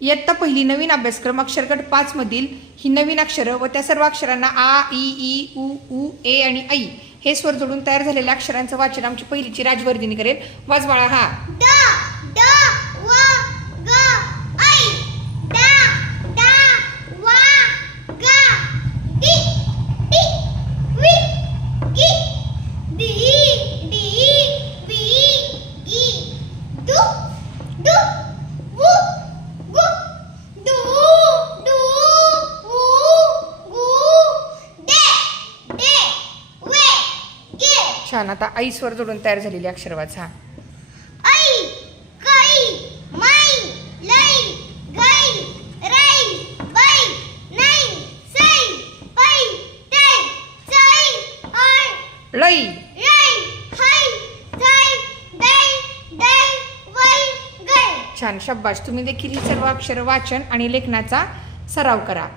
इयत्ता पहिली नवीन अभ्यासक्रम अक्षरगट पाचमधील ही नवीन अक्षरं व त्या सर्व अक्षरांना आ ई ई उ उ ए आणि ऐ हे स्वर जोडून तयार झालेल्या अक्षरांचं वाचन आमची पहिलीची राजवर्धिनी करेल. वाजवाळा हा. छान. आता आई स्वर जोडून तयार झालेली अक्षर वाचा. ऐ कै मै लै गै रै बै नै सै पै तै चै ऐ लई. रै है गै छान. शब्बाश तुम्ही देखील ही सर्व अक्षर वाचन आणि लेखनाचा सराव करा.